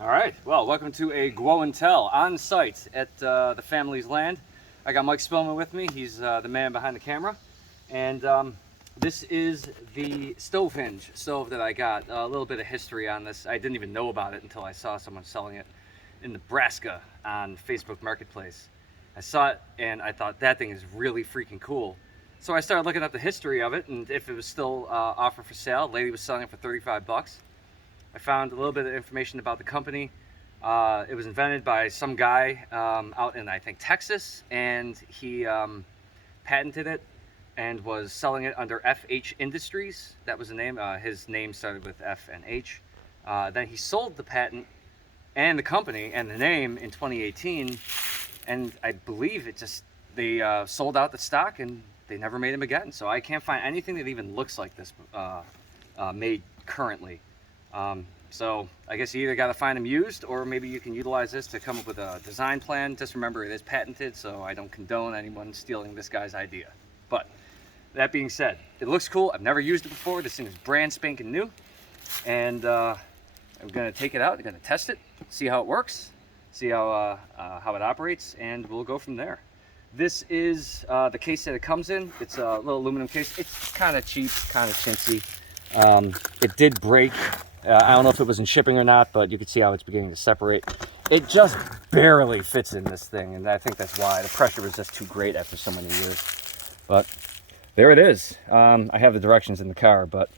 All right, well, welcome to a Guo and Tell on site at the family's land. I got Mike Spillman with me. He's the man behind the camera. And this is the Stovehinge stove that I got. A little bit of history on this. I didn't even know about it until I saw someone selling it in Nebraska on Facebook Marketplace. I saw it and I thought that thing is really freaking cool. So I started looking up the history of it and if it was still offered for sale. The lady was selling it for 35 bucks. I found a little bit of information about the company. It was invented by some guy out in, I think, Texas, and he patented it and was selling it under FH Industries. That was the name. His name started with F and H. Then he sold the patent and the company and the name in 2018, and I believe they sold out the stock and they never made them again. So I can't find anything that even looks like this made currently. So I guess you either got to find them used, or maybe you can utilize this to come up with a design plan. Just remember, it is patented, so I don't condone anyone stealing this guy's idea. But that being said, it looks cool. I've never used it before. This thing is brand spanking new, and I'm going to take it out. I'm going to test it, see how it works, see how it operates, and we'll go from there. This is the case that it comes in. It's a little aluminum case. It's kind of cheap, kind of chintzy. It did break. I don't know if it was in shipping or not, but you can see how it's beginning to separate. It just barely fits in this thing, and I think that's why. The pressure was just too great after so many years. But there it is. I have the directions in the car, but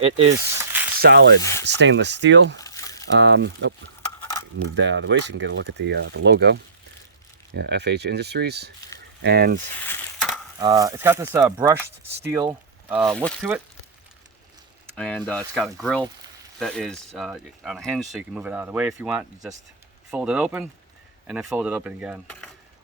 it is solid stainless steel. Move that out of the way so you can get a look at the logo. Yeah, FH Industries. And it's got this brushed steel look to it. And it's got a grill that is on a hinge, so you can move it out of the way if you want. You just fold it open and then fold it open again.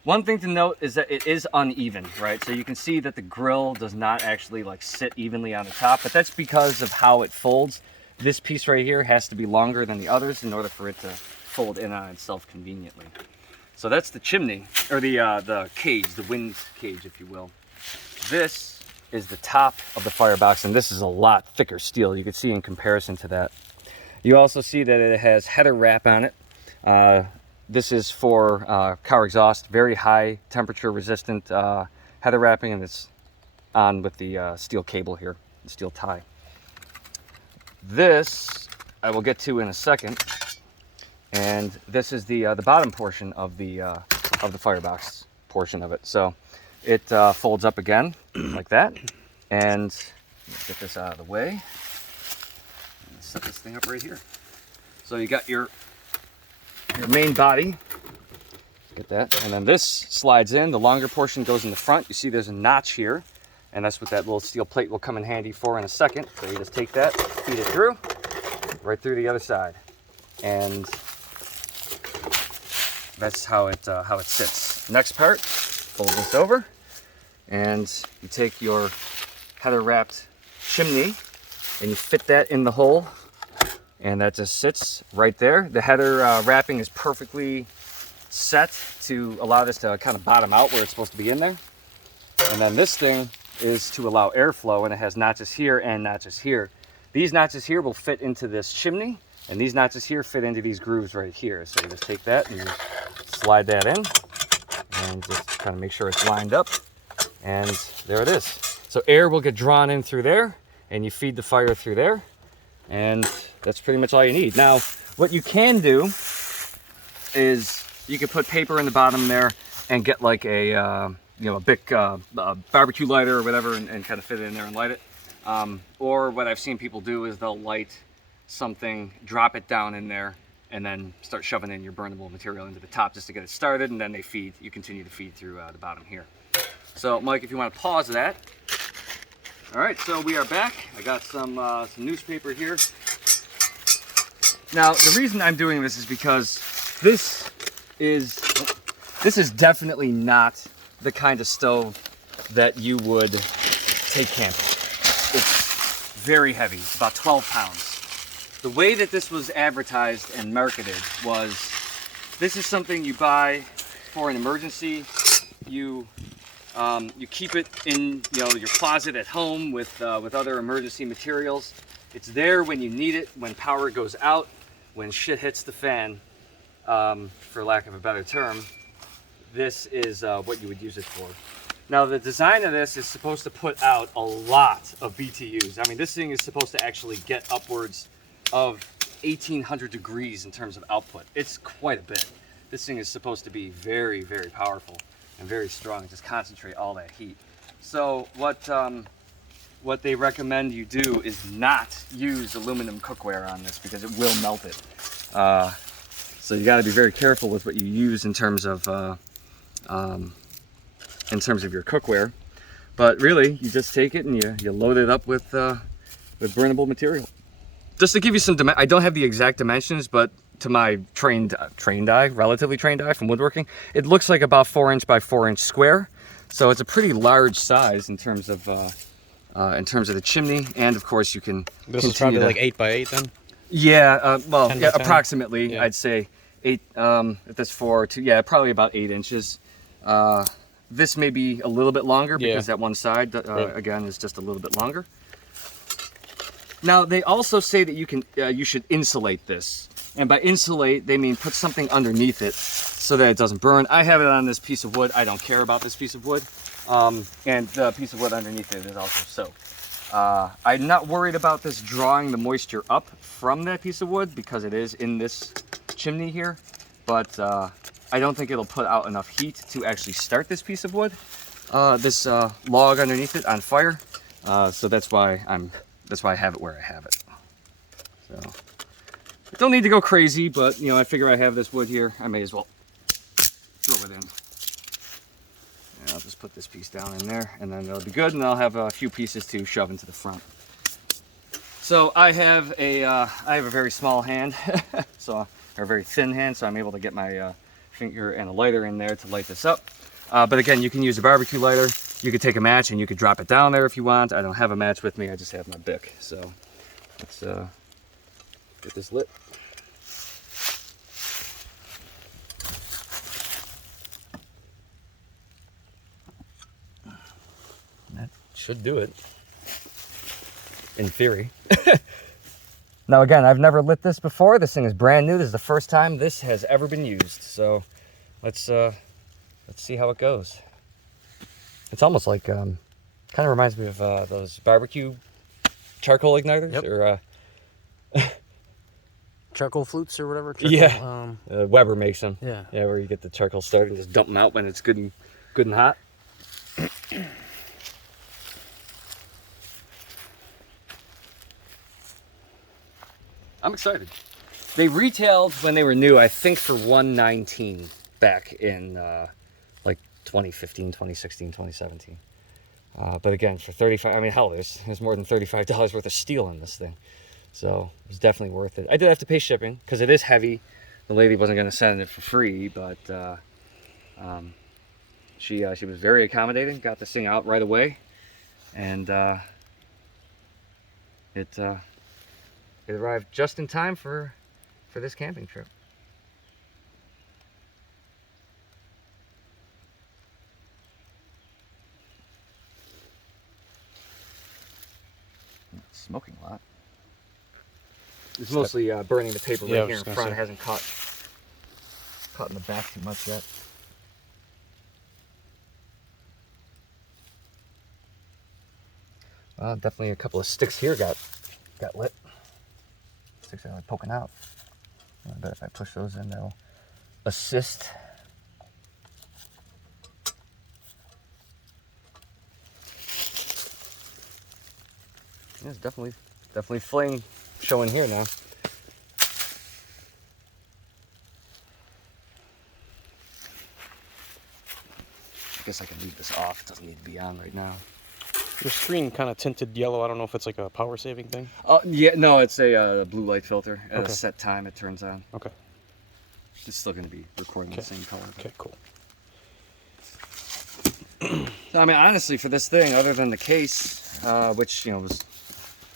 One thing to note is that it is uneven, right? So you can see that the grill does not actually like sit evenly on the top, but that's because of how it folds. This piece right here has to be longer than the others in order for it to fold in on itself conveniently. So that's the chimney, or the cage, the wind cage, if you will. This is the top of the firebox, and this is a lot thicker steel. You can see in comparison to that. You also see that it has header wrap on it. This is for car exhaust, very high temperature resistant header wrapping, and it's on with the steel cable here, the steel tie. This I will get to in a second, and this is the bottom portion of the firebox portion of it. So it folds up again like that, and let's get this out of the way. Set this thing up right here. So you got your main body, get that, and then this slides in. The longer portion goes in the front. You see there's a notch here, and that's what that little steel plate will come in handy for in a second. So you just take that, feed it through, right through the other side, and that's how it sits. Next part, fold this over, and you take your header wrapped chimney and you fit that in the hole, and that just sits right there. The header wrapping is perfectly set to allow this to kind of bottom out where it's supposed to be in there. And then this thing is to allow airflow, and it has notches here and notches here. These notches here will fit into this chimney, and these notches here fit into these grooves right here. So you just take that and you slide that in and just kind of make sure it's lined up, and there it is. So air will get drawn in through there, and you feed the fire through there, and that's pretty much all you need. Now, what you can do is you can put paper in the bottom there and get like a big barbecue lighter or whatever, and kind of fit it in there and light it. Or what I've seen people do is they'll light something, drop it down in there, and then start shoving in your burnable material into the top just to get it started, and then you continue to feed through the bottom here. So Mike, if you want to pause that. All right, so we are back. I got some newspaper here. Now, the reason I'm doing this is because this is definitely not the kind of stove that you would take camping. It's very heavy, it's about 12 pounds. The way that this was advertised and marketed was, this is something you buy for an emergency. You keep it in your closet at home with other emergency materials. It's there when you need it, when power goes out. when shit hits the fan, for lack of a better term, this is what you would use it for. Now the design of this is supposed to put out a lot of BTUs. I mean, this thing is supposed to actually get upwards of 1800 degrees in terms of output. It's quite a bit. This thing is supposed to be very, very powerful and very strong, just concentrate all that heat. So what they recommend you do is not use aluminum cookware on this because it will melt it. So you got to be very careful with what you use in terms of your cookware. But really, you just take it and you load it up with burnable material. Just to give you some, I don't have the exact dimensions, but to my relatively trained eye from woodworking, it looks like about 4" by 4" square. So it's a pretty large size in terms of the chimney, and of course you can. This is probably like 8 by 8 then. Yeah, well, yeah, 10. approximately. Yeah. I'd say 8. If that's 4 to yeah, probably about 8 inches. This may be a little bit longer because that one side again is just a little bit longer. Now they also say that you should insulate this, and by insulate they mean put something underneath it so that it doesn't burn. I have it on this piece of wood. I don't care about this piece of wood, and the piece of wood underneath it is also soaked. I'm not worried about this drawing the moisture up from that piece of wood because it is in this chimney here, but I don't think it'll put out enough heat to actually start this piece of wood, this log underneath it on fire. So that's why I have it where I have it. So I don't need to go crazy, but you know, I figure I have this wood here. I may as well throw it in. And I'll just put this piece down in there, and then it'll be good. And I'll have a few pieces to shove into the front. So I have a very small hand, or a very thin hand, so I'm able to get my finger and a lighter in there to light this up. But again, you can use a barbecue lighter. You could take a match and you could drop it down there if you want. I don't have a match with me. I just have my Bic. So let's get this lit. That should do it, in theory. Now again, I've never lit this before. This thing is brand new. This is the first time this has ever been used. So let's see how it goes. It's almost like kind of reminds me of those barbecue charcoal igniters. Yep. Or Charcoal flutes or whatever. yeah, Weber makes them. Yeah. Yeah, where you get the charcoal started and just dump them out when it's good and hot. I'm excited. They retailed when they were new, I think, for $119 back in like 2015, 2016, 2017. But again, for $35, I mean, hell, there's more than $35 worth of steel in this thing. So it was definitely worth it. I did have to pay shipping because it is heavy. The lady wasn't going to send it for free, but she was very accommodating, got this thing out right away, and it arrived just in time for this camping trip. It's smoking a lot. It's mostly burning the paper right here in front. It hasn't caught in the back too much yet. Definitely a couple of sticks here got lit. Sticks are like poking out. I bet if I push those in, they'll assist. There's definitely flame showing here now. I guess I can leave this off. It doesn't need to be on right now. Your screen kind of tinted yellow. I don't know if it's like a power saving thing. Oh yeah, no, it's a blue light filter. At a set time, it turns on. Okay. It's still going to be recording the same color. Okay, cool. I mean, honestly, for this thing, other than the case, which was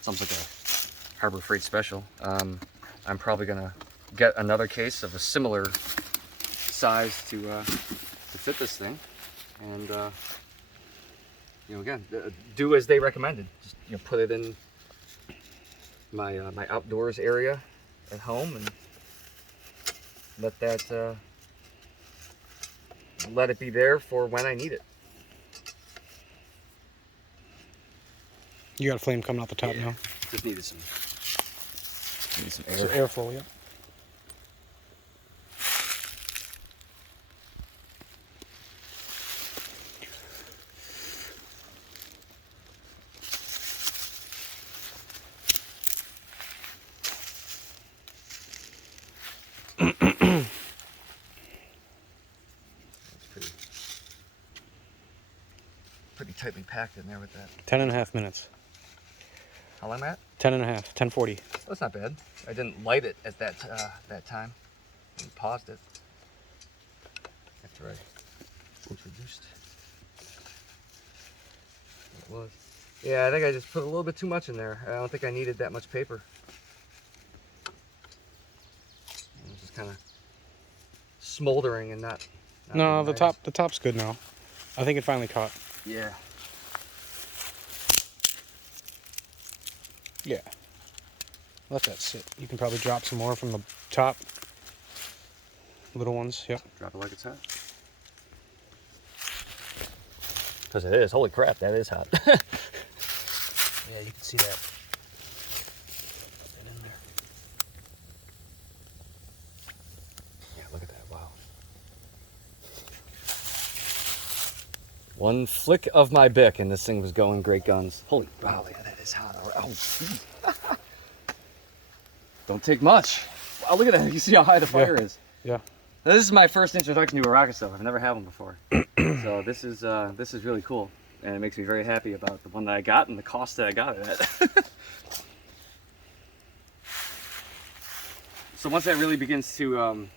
sounds like a Harbor Freight special, I'm probably going to get another case of a similar size to fit this thing, and again, do as they recommended. Just put it in my my outdoors area at home, and let that let it be there for when I need it. You got a flame coming out the top now. Just needed some air. So airflow, yeah. Pretty tightly packed in there with that. 10.5 minutes. How long am I at? 10.5, 10:40. That's not bad. I didn't light it at that time. I paused it after I introduced. It was. Yeah, I think I just put a little bit too much in there. I don't think I needed that much paper. It was just kind of smoldering and not No, being the nice. top's good now. I think it finally caught. Yeah. Yeah. Let that sit. You can probably drop some more from the top. Little ones, yep. Drop it like it's hot. Because it is. Holy crap, that is hot. Yeah, you can see that. Put that in there. Yeah, look at that. Wow. One flick of my Bic and this thing was going great guns. Holy, wow, yeah, that is hot. Oh, geez. Don't take much. Wow, look at that. You see how high the fire is. Yeah. Now, this is my first introduction to a rocket stove. I've never had one before. So this is really cool. And it makes me very happy about the one that I got and the cost that I got it at. So once that really begins to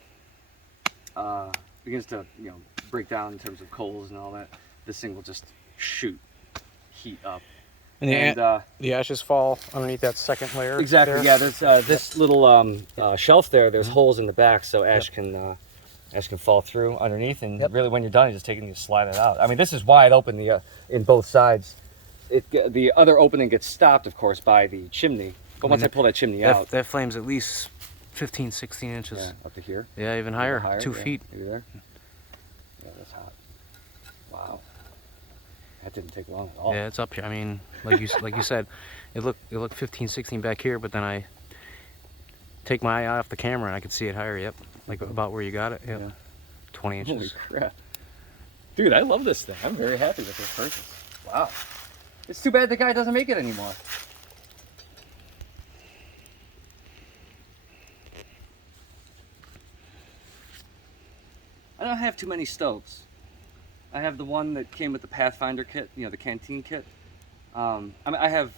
break down in terms of coals and all that, this thing will just shoot heat up. And the ashes fall underneath that second layer. Exactly. there. Yeah. There's this little shelf there. There's holes in the back, so ash can fall through underneath. And really, when you're done, you just take it and you slide it out. I mean, this is wide open in both sides. The other opening gets stopped, of course, by the chimney. But once I pull that chimney out, That flame's at least 15, 16 inches. yeah, up to here. Yeah, even higher. 2 yeah. feet. Maybe there. Yeah, that's hot. Wow. That didn't take long at all. Yeah, it's up here. I mean, like you said, it looked 15, 16 back here, but then I take my eye off the camera and I could see it higher. Yep, like about where you got it. Yep, Yeah. 20 inches. Holy crap. Dude, I love this thing. I'm very happy with this purchase. Wow. It's too bad the guy doesn't make it anymore. I don't have too many stoves. I have the one that came with the Pathfinder kit, you know, the canteen kit. I mean, I have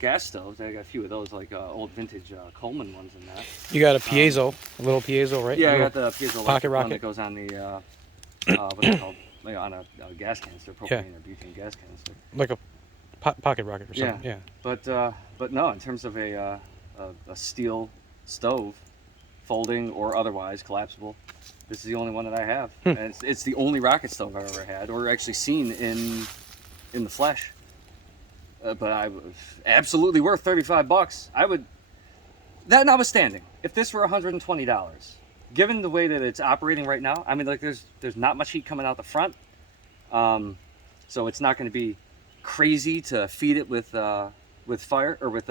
gas stoves. I got a few of those, like old vintage Coleman ones and that. You got a piezo, a little piezo, right? Yeah, I Little got the piezo pocket one rocket. that goes on the what's it called? Like on a gas canister, propane or butane gas canister. Like a pocket rocket or something. Yeah. But no, in terms of a steel stove, folding or otherwise collapsible, this is the only one that I have, and it's the only rocket stove I've ever had or actually seen in the flesh. But I was absolutely worth $35. I would. That notwithstanding, if this were $120, given the way that it's operating right now, I mean, like there's not much heat coming out the front, so it's not going to be crazy to feed it with fire or with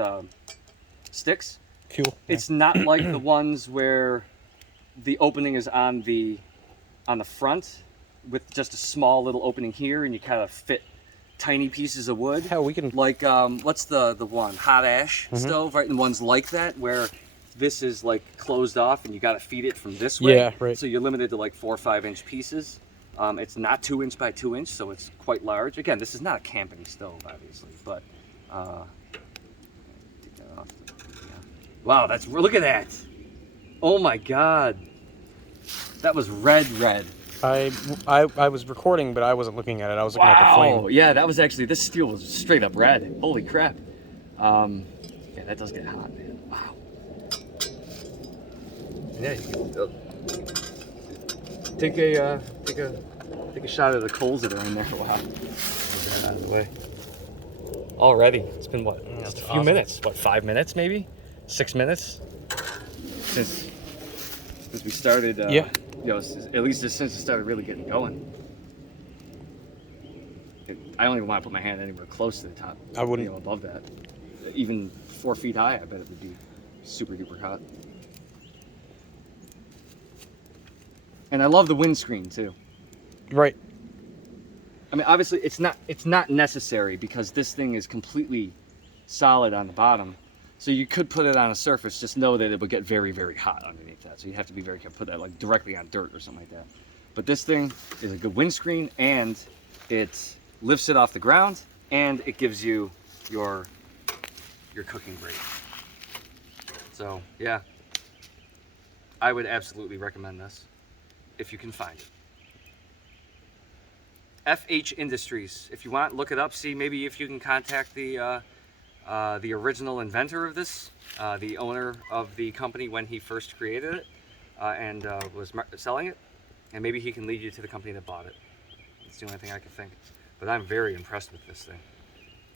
sticks. Fuel. It's not like the ones where the opening is on the front with just a small little opening here, and you kind of fit tiny pieces of wood. Hell, we can. Like what's the one hot ash stove, right? And ones like that where this is like closed off and you got to feed it from this way. Yeah, right. So you're limited to like 4 or 5 inch pieces. It's not 2 inch by 2 inch, so it's quite large. Again, this is not a camping stove, obviously, but take that off. Yeah. Wow, look at that! Oh my God, that was red. I was recording, but I wasn't looking at it. I was looking at the flame. Yeah, that was actually, this steel was straight up red. Holy crap. Yeah, that does get hot, man. Wow. Yeah, you can take a shot of the coals that are in there. Wow. Get that out of the way. Already, it's been what? Just a few minutes. What, 5 minutes maybe? 6 minutes? Since As we started, Yeah. you know, at least since it started really getting going. I don't even want to put my hand anywhere close to the top. I wouldn't. You know, above that. Even 4 feet high, I bet it would be super duper hot. And I love the windscreen too. Right. I mean, obviously, it's not necessary because this thing is completely solid on the bottom. So you could put it on a surface, just know that it would get very, very hot underneath that. So you have to be very careful, put that like directly on dirt or something like that. But this thing is a good windscreen, and it lifts it off the ground, and it gives you your cooking grate. So yeah, I would absolutely recommend this if you can find it. FH Industries. If you want, look it up. See maybe if you can contact the original inventor of this, the owner of the company when he first created it and was selling it, and maybe he can lead you to the company that bought it. It's the only thing I can think. But I'm very impressed with this thing.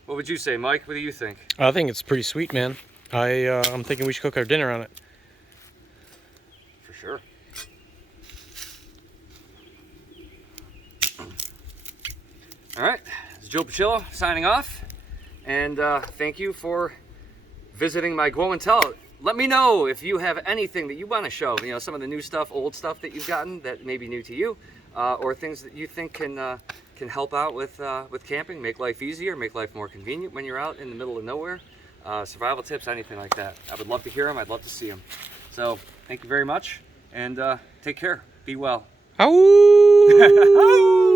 What would you say, Mike? What do you think? I think it's pretty sweet, man. I'm thinking we should cook our dinner on it. For sure. All right, this is Joe Pacillo signing off, and thank you for visiting my Glow and Tell. Let me know if you have anything that you want to show. You know, some of the new stuff, old stuff that you've gotten that may be new to you, or things that you think can help out with camping, make life easier, make life more convenient when you're out in the middle of nowhere. Survival tips, anything like that. I would love to hear them. I'd love to see them. So thank you very much, and take care. Be well. Ow!